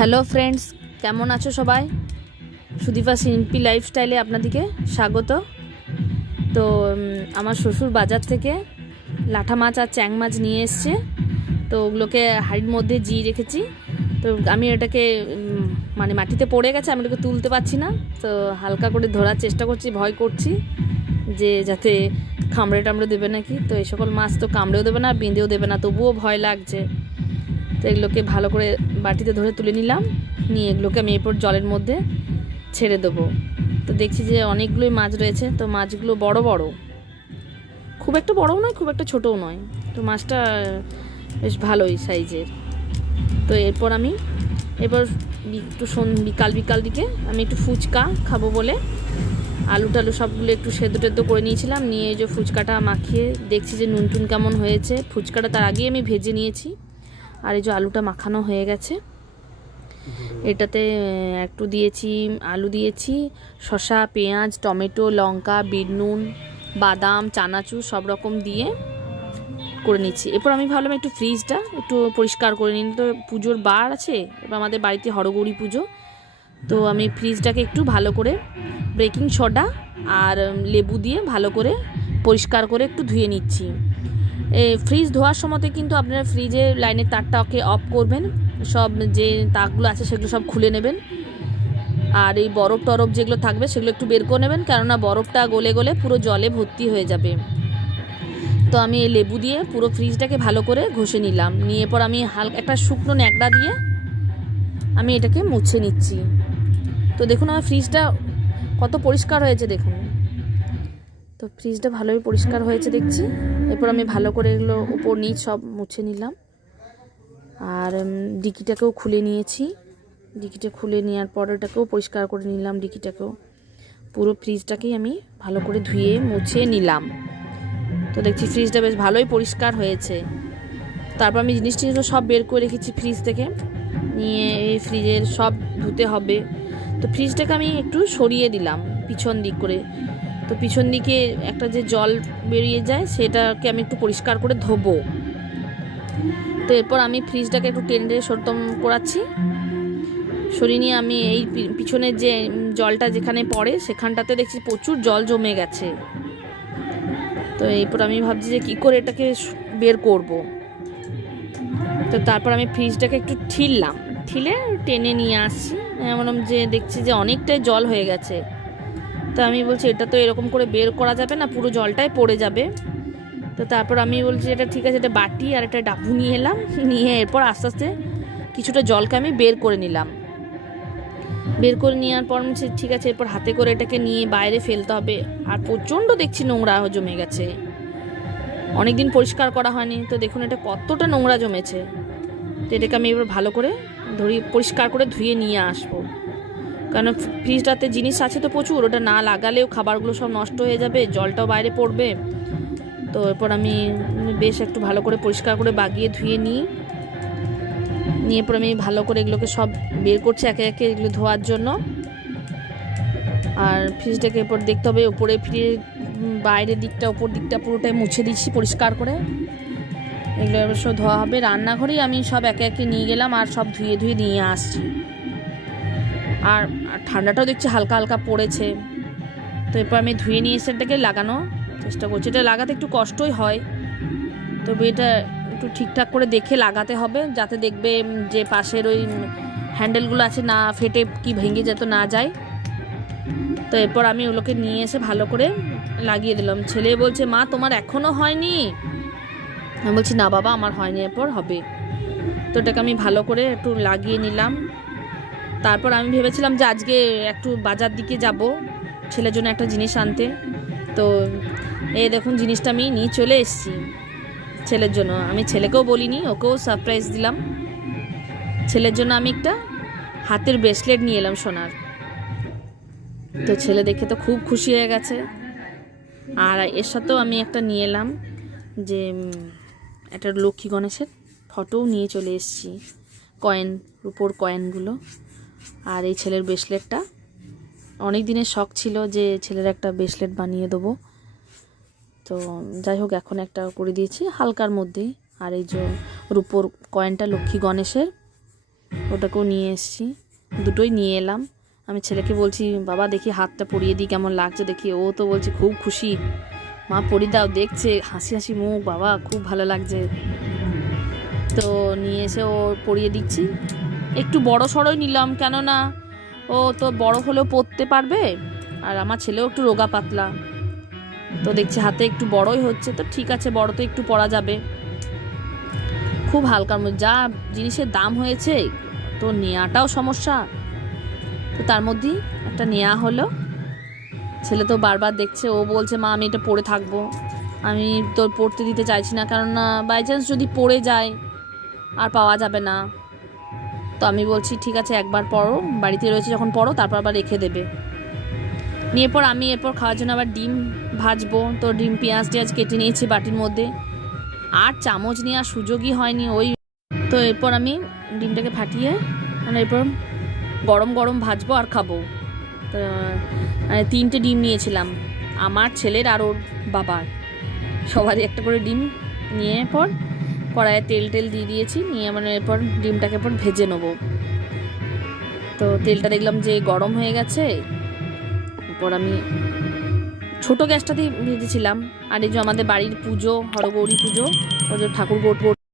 Hello friends, কেমন আছো সবাই? সুদীপা সিম্পি লাইফস্টাইলে আপনাদেরকে স্বাগত। তো আমার শ্বশুর বাজার থেকে লাঠা মাছ আর চ্যাং মাছ নিয়ে এসছে। তো ওগুলোকে হাঁড়ির মধ্যে জিয়ে রেখেছি। তো আমি এটাকে মানে মাটিতে পড়ে গেছে, আমি এটাকে তুলতে পারছি না। তো হালকা করে ধরার চেষ্টা করছি, ভয় করছি যে যাতে কামড়ে টামড়ে দেবে নাকি। তো এই সকল মাছ তো কামড়েও দেবে না, বেঁধেও দেবে না, তবুও ভয় লাগছে। তো এগুলোকে ভালো করে বাটিতে ধরে তুলে নিলাম, নিয়ে এগুলোকে আমি এরপর জলের মধ্যে ছেড়ে দেবো। তো দেখছি যে অনেকগুলোই মাছ রয়েছে। তো মাছগুলো বড় বড়, খুব একটা বড়ও নয়, খুব একটা ছোটও নয়। তো মাছটা বেশ ভালোই সাইজের। তো এরপর আমি একটু বিকাল বিকাল দিকে আমি একটু ফুচকা খাবো বলে আলু টালু সবগুলো একটু সেদ্ধ টেদ্ধ করে নিয়েছিলাম। নিয়ে এই যে ফুচকাটা মাখিয়ে দেখছি যে নুন টুন কেমন হয়েছে। ফুচকাটা তার আগেই আমি ভেজে নিয়েছি। আর এই যে আলুটা মাখানো হয়ে গেছে, এটাতে একটু দিয়েছি আলু, দিয়েছি শসা, পেঁয়াজ, টমেটো, লঙ্কা, বিট নুন, বাদাম, চানাচুর সব রকম দিয়ে করে নিচ্ছি। এরপর আমি ভাবলাম একটু ফ্রিজটা একটু পরিষ্কার করে নিন। তো পুজোর বার আছে, এবার আমাদের বাড়িতে হরগৌরী পুজো। তো আমি ফ্রিজটাকে একটু ভালো করে বেকিং সোডা আর লেবু দিয়ে ভালো করে পরিষ্কার করে একটু ধুয়ে নিচ্ছি। ফ্রিজ ধোয়ার সময় কিন্তু আপনারা ফ্রিজের লাইনের তারটাকে অফ করবেন, সব যে তারগুলো আছে সেগুলো সব খুলে নেবেন। আর এই বরফ টরফ যেগুলো থাকবে সেগুলো একটু বের করে নেবেন, কেননা বরফটা গলে গলে পুরো জলে ভর্তি হয়ে যাবে। তো আমি এই লেবু দিয়ে পুরো ফ্রিজটাকে ভালো করে ঘষে নিলাম। নিয়ে পর আমি হালকা একটা শুকনো ন্যাকড়া দিয়ে আমি এটাকে মুছে নিচ্ছি। তো দেখুন আমার ফ্রিজটা কত পরিষ্কার হয়েছে, দেখুন। তো ফ্রিজটা ভালোই পরিষ্কার হয়েছে দেখছি। এরপর আমি ভালো করে এগুলো উপর নিচ সব মুছে নিলাম। আর ডিকিটাকেও খুলে নিয়েছি। ডিকিটা খুলে নেওয়ার পর ওটাকেও পরিষ্কার করে নিলাম। ডিকিটাকেও পুরো ফ্রিজটাকেই আমি ভালো করে ধুয়ে মুছে নিলাম। তো দেখছি ফ্রিজটা বেশ ভালোই পরিষ্কার হয়েছে। তারপর আমি জিনিসগুলো সব বের করে রেখেছি ফ্রিজ থেকে। নিয়ে এই ফ্রিজের সব ধুতে হবে। তো ফ্রিজটাকে আমি একটু সরিয়ে দিলাম পিছন দিক করে। তো পিছন দিকে একটা যে জল বেরিয়ে যায় সেটাকে আমি একটু পরিষ্কার করে ধোবো। তো এরপর আমি ফ্রিজটাকে একটু টেনে সরতম করাচ্ছি। সরিয়ে নিয়ে আমি এই পিছনের যে জলটা যেখানে পড়ে সেখানটাতে দেখছি প্রচুর জল জমে গেছে। তো এরপর আমি ভাবছি যে কী করে এটাকে বের করব। তো তারপর আমি ফ্রিজটাকে একটু ঠিলে টেনে নিয়ে আসছি। বললাম যে দেখছি যে অনেকটাই জল হয়ে গেছে। তো আমি বলছি এটা তো এরকম করে বের করা যাবে না, পুরো জলটাই পড়ে যাবে। তো তারপর আমি বলছি এটা ঠিক আছে, এটা বাটি আর একটা ডাবু নিয়ে এলাম। নিয়ে এরপর আস্তে আস্তে কিছুটা জলকে আমি বের করে নিলাম। বের করে নেওয়ার পর বলছি ঠিক আছে, এরপর হাতে করে এটাকে নিয়ে বাইরে ফেলতে হবে। আর প্রচণ্ড দেখছি নোংরা জমে গেছে, অনেকদিন পরিষ্কার করা হয়নি। তো দেখুন এটা কতটা নোংরা জমেছে। তো এটাকে আমি এবার ভালো করে পরিষ্কার করে ধুয়ে নিয়ে আসবো, কারণ ফ্রিজটাতে জিনিস আছে তো প্রচুর, ওটা না লাগালেও খাবারগুলো সব নষ্ট হয়ে যাবে, জলটাও বাইরে পড়বে। তো এরপর আমি বেশ একটু ভালো করে পরিষ্কার করে বাগিয়ে ধুয়ে নিয়ে পর আমি ভালো করে এগুলোকে সব বের করছি একে একে এগুলো ধোয়ার জন্য। আর ফ্রিজটাকে এরপর দেখতে হবে ওপরে ফ্রিজ বাইরের দিকটা ওপর দিকটা পুরোটাই মুছে দিচ্ছি পরিষ্কার করে। এগুলো এবার সব ধোয়া হবে। রান্নাঘরেই আমি সব একে একে নিয়ে গেলাম আর সব ধুয়ে নিয়ে আসছি। আর ঠান্ডাটাও দেখছি হালকা হালকা পড়েছে। তো এরপর আমি ধুয়ে নিয়ে এসে এটাকে লাগানোর চেষ্টা করছি। এটা লাগাতে একটু কষ্টই হয়, তবে এটা একটু ঠিকঠাক করে দেখে লাগাতে হবে, যাতে দেখবে যে পাশের ওই হ্যান্ডেলগুলো আছে না ফেটে কি ভেঙে যেত না যায়। তো এরপর আমি ওগুলোকে নিয়ে এসে ভালো করে লাগিয়ে দিলাম। ছেলে বলছে মা তোমার এখনও হয়নি? আমি বলছি না বাবা আমার হয়নি, এরপর হবে। তো এটাকে আমি ভালো করে একটু লাগিয়ে নিলাম। তারপর আমি ভেবেছিলাম যে আজকে একটু বাজার দিকে যাব ছেলের জন্য একটা জিনিস আনতে। তো এই দেখুন জিনিসটা আমি নিয়ে চলে এসেছি ছেলের জন্য। আমি ছেলেকেও বলিনি, ওকেও সারপ্রাইজ দিলাম। ছেলের জন্য আমি একটা হাতের ব্রেসলেট নিয়ে এলাম সোনার। তো ছেলে দেখে তো খুব খুশি হয়ে গেছে। আর এর সাথেও আমি একটা নিয়ে এলাম যে একটা লক্ষ্মী গণেশের ফটোও নিয়ে চলে এসেছি, কয়েন, রূপোর কয়েনগুলো। আর এই ছেলের ব্রেসলেটটা অনেক দিনের শখ ছিল যে ছেলের একটা ব্রেসলেট বানিয়ে দেবো। তো যাই হোক এখন একটা করে দিয়েছি হালকার মধ্যেই। আর এই যে রূপোর কয়েনটা লক্ষ্মী গণেশের, ওটাকেও নিয়ে এসেছি, দুটোই নিয়ে এলাম। আমি ছেলেকে বলছি বাবা দেখি হাতটা পরিয়ে দিই কেমন লাগছে দেখি, ও তো বলছে খুব খুশি, মা পরিয়ে দাও, দেখছে হাসি হাসি মুখ, বাবা খুব ভালো লাগছে। তো নিয়ে এসে ও পরিয়ে দিচ্ছি। একটু বড় সড়োই নিলাম, কেননা ও তো বড় হলেও পরতে পারবে, আর আমার ছেলেও একটু রোগা পাতলা, তো দেখছি হাতে একটু বড়ই হচ্ছে, তো ঠিক আছে বড় তো একটু পরা যাবে। খুব হালকার মধ্যে যা জিনিসের দাম হয়েছে, তো নেওয়াটাও সমস্যা, তো তার মধ্যেই একটা নেওয়া হলো। ছেলে তো বারবার দেখছে, ও বলছে মা আমি এটা পরে থাকবো, আমি তোর পড়তে দিতে চাইছি না, কেননা বাই চান্স যদি পড়ে যায় আর পাওয়া যাবে না। তো আমি বলছি ঠিক আছে একবার পড়ো, বাড়িতে রয়েছে যখন পড়ো, তারপর আবার রেখে দেবে। নিয়ে এরপর আমি এরপর খাওয়ার জন্য আবার ডিম ভাজবো, তো ডিম পেঁয়াজ টিয়াজ কেটে নিয়েছি বাটির মধ্যে, আর চামচ নেওয়ার সুযোগই হয়নি ওই। তো এরপর আমি ডিমটাকে ফাটিয়ে মানে এরপর গরম গরম ভাজবো আর খাবো। তো মানে 3টে ডিম নিয়েছিলাম, আমার ছেলের আর ওর বাবার, সবারই একটা করে ডিম নিয়ে পর কড়াইয়ে তেল টেল দিয়ে দিয়েছি, নিয়ে মানে এরপর ডিমটাকে এরপর ভেজে নেবো। তো তেলটা দেখলাম যে গরম হয়ে গেছে, এরপর আমি ছোটো গ্যাসটাতেই ভেজেছিলাম। আর এই যে আমাদের বাড়ির পুজো, হরগৌরী পুজো, ওই যে ঠাকুর গোট